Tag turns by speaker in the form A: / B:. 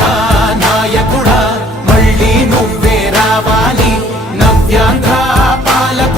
A: నాయకుడా నాయకుడా మళ్ళీ నువ్వే రావాలి. నవ్యాంధ్ర పాలకు